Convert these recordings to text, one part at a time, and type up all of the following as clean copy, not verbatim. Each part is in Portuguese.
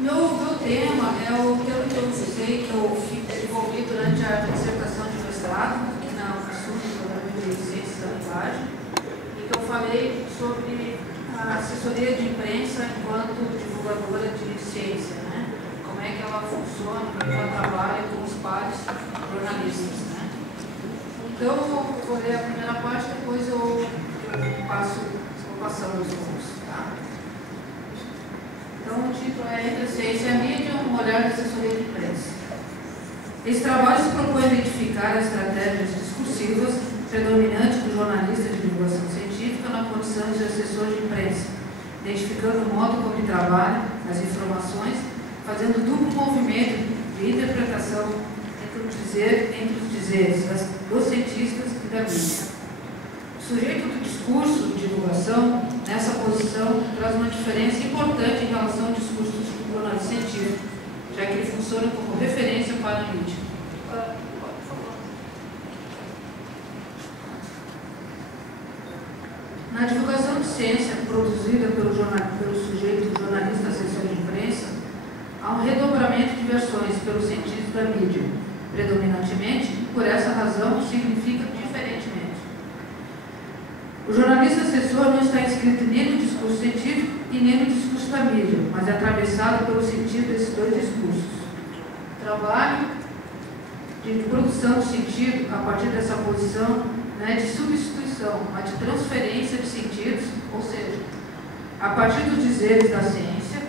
Meu tema é o que eu usei, que eu desenvolvi durante a dissertação de mestrado, aqui na UFSUM, no Programa de Ciências da Linguagem, e que eu falei sobre a assessoria de imprensa enquanto divulgadora de ciência, né? Como é que ela funciona, como ela trabalha com os pares jornalistas, né? Então, eu vou ler a primeira parte, depois eu vou passando os outros, tá? Então, o título é Entre a Ciência e a Mídia, um olhar de assessoria de imprensa. Esse trabalho se propõe a identificar as estratégias discursivas predominantes do jornalista de divulgação científica na condição de assessor de imprensa, identificando o modo como ele trabalha, as informações, fazendo duplo movimento de interpretação entre os dizeres dos cientistas e da mídia. O sujeito do discurso de divulgação, nessa posição, traz uma diferença importante em relação ao discurso do jornalista científico, já que ele funciona como referência para a mídia. Na divulgação de ciência produzida pelo sujeito jornalista assessor de imprensa, há um redobramento de versões pelos cientistas da mídia. Predominantemente, por essa razão, significa diferentemente. O jornalista assessor não está inscrito nem no discurso científico e nem no discurso da mídia, mas é atravessado pelo sentido desses dois discursos. O trabalho de produção de sentido, a partir dessa posição, não é de substituição, mas de transferência de sentidos, ou seja, a partir dos dizeres da ciência,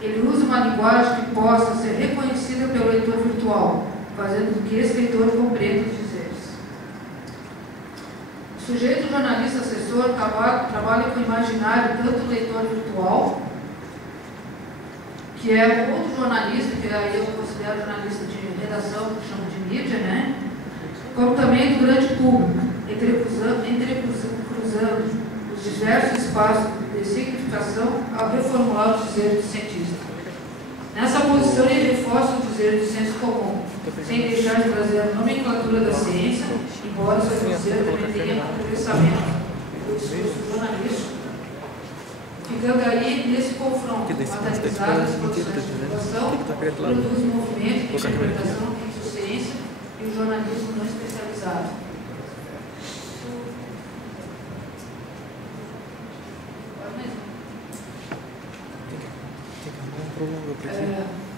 ele usa uma linguagem que possa ser reconhecida pelo leitor virtual, fazendo com que esse leitor compreenda os dizeres. O sujeito jornalista assessor trabalha com o imaginário tanto do leitor virtual, que é o outro jornalista, que aí eu considero jornalista de redação, que chamo de mídia, né? Como também do grande público, cruzando os diversos espaços de significação ao reformular os dizeres do cientista. Nessa posição, ele reforça o dizer do senso comum, sem deixar de trazer a nomenclatura da ciência, embora seu dizer também tenha um atravessamento do discurso jornalístico, ficando aí nesse confronto, materializado as produções de divulgação, produz um movimento de interpretação entre a ciência e o jornalismo não especializado.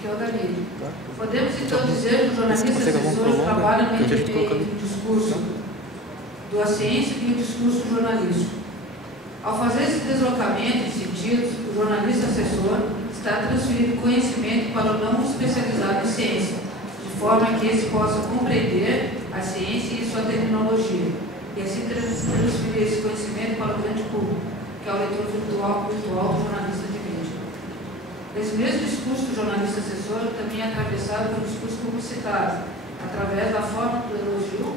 Que é o da mídia. Podemos então dizer que o jornalista assessor trabalha no discurso da ciência e o discurso jornalístico. Ao fazer esse deslocamento de sentidos, o jornalista assessor está transferindo conhecimento para o não especializado em ciência, de forma que esse possa compreender a ciência e sua terminologia, e assim transferir esse conhecimento para o grande público, que é o leitor virtual do jornalista de mídia. Esse mesmo discurso do jornalista assessor também é atravessado pelo discurso publicitário, através da forma do elogio,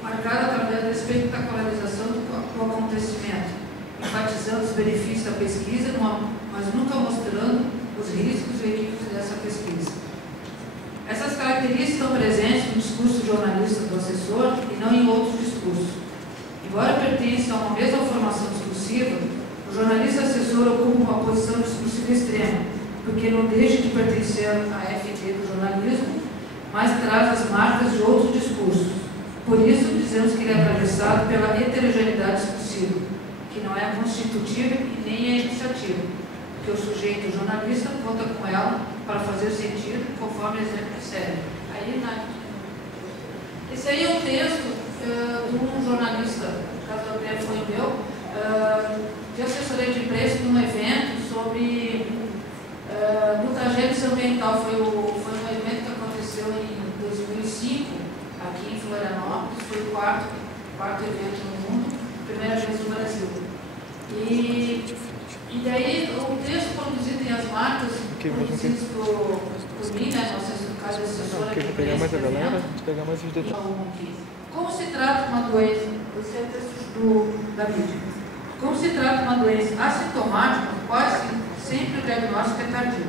marcada através da espetacularização do acontecimento, enfatizando os benefícios da pesquisa, mas nunca mostrando os riscos e equívocos dessa pesquisa. Essas características estão presentes no discurso jornalista do assessor e não em outros discursos. Embora pertença a uma mesma formação discursiva, o jornalista assessor ocupa uma posição discursiva extrema, porque não deixa de pertencer à FD do jornalismo, mas traz as marcas de outros discursos. Por isso, dizemos que ele é atravessado pela heterogeneidade discursiva, que não é constitutiva e nem é iniciativa, porque o sujeito jornalista conta com ela para fazer sentido, conforme o exemplo que segue. Esse aí é um texto de um jornalista, no caso do André foi meu, de assessoria de imprensa num evento sobre mutagens ambiental. Foi um evento que aconteceu em 2005, aqui em Florianópolis, foi o quarto evento no mundo, primeira vez no Brasil. E daí o texto produzido em as marcas produzidas por mim, né, no caso assessora de imprensa, como se trata uma doença, esse é o texto da mídia. Como se trata uma doença assintomática, quase sempre o diagnóstico é tardio.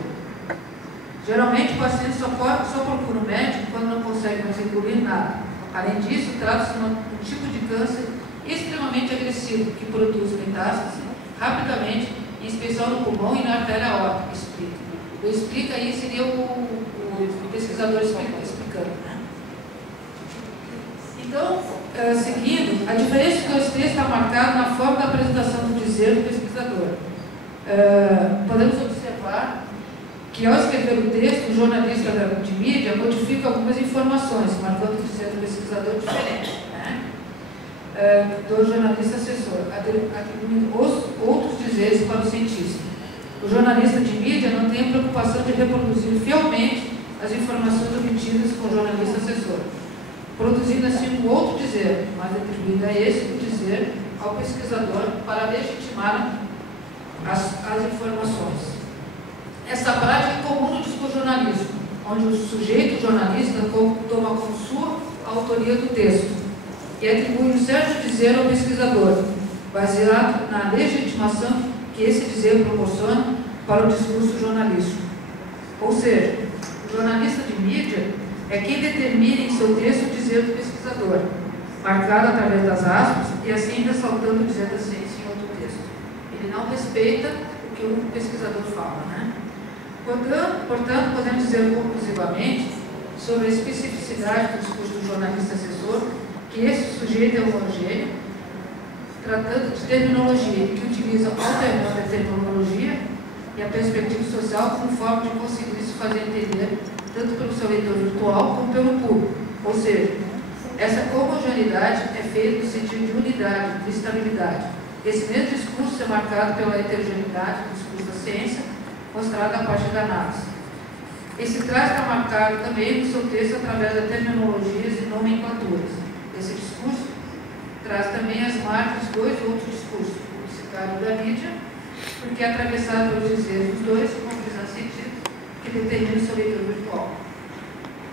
Geralmente o paciente só procura um médico quando não consegue mais engolir nada. Além disso, trata-se de um tipo de câncer extremamente agressivo, que produz metástases rapidamente só no pulmão e na artéria aórtica, explica. O explica aí seria o pesquisador explicando, né? Então, seguindo, a diferença dos dois textos está marcada na forma da apresentação do dizer do pesquisador. Podemos observar que, ao escrever o texto, o jornalista de mídia modifica algumas informações, marcando o dizer do pesquisador diferente, né? Do jornalista assessor, atribuindo outros dizeres para o cientista. O jornalista de mídia não tem a preocupação de reproduzir fielmente as informações obtidas com o jornalista assessor, produzindo assim um outro dizer, mas atribuindo a esse o dizer ao pesquisador para legitimar as informações. Essa prática é comum no discurso-jornalismo, onde o sujeito jornalista toma como sua a autoria do texto e atribui um certo dizer ao pesquisador, baseado na legitimação que esse dizer proporciona para o discurso jornalístico. Ou seja, o jornalista de mídia é quem determina em seu texto o dizer do pesquisador, marcado através das aspas e assim ressaltando o dizer da ciência em outro texto. Ele não respeita o que o pesquisador fala, né? Portanto, podemos dizer conclusivamente sobre a especificidade do discurso do jornalista assessor que esse sujeito é homogêneo, tratando de terminologia que utiliza alternando a terminologia e a perspectiva social como forma de conseguir se fazer entender tanto pelo seu leitor virtual como pelo público. Ou seja, essa homogeneidade é feita no sentido de unidade, de estabilidade. Esse mesmo discurso é marcado pela heterogeneidade do discurso da ciência, mostrado a partir da análise. Esse traço está marcado também no seu texto através de terminologias e nomenclaturas. Esse discurso traz também as marcas dos dois outros discursos, o publicitário da mídia, porque é atravessado pelos dizeres dos dois, com visão científica, que determina o seu leitor virtual.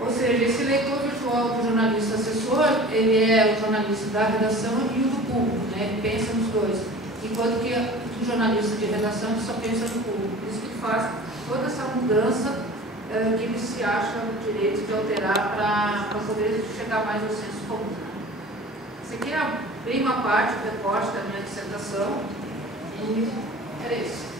Ou seja, esse leitor virtual do jornalista assessor, ele é o jornalista da redação e o do público, né? Ele pensa nos dois. Enquanto que o jornalista de redação ele só pensa no público. Por isso que faz toda essa mudança que ele se acha no direito de alterar para poder chegar mais ao senso comum. Isso aqui é bem uma parte do recorte da minha dissertação. E era isso.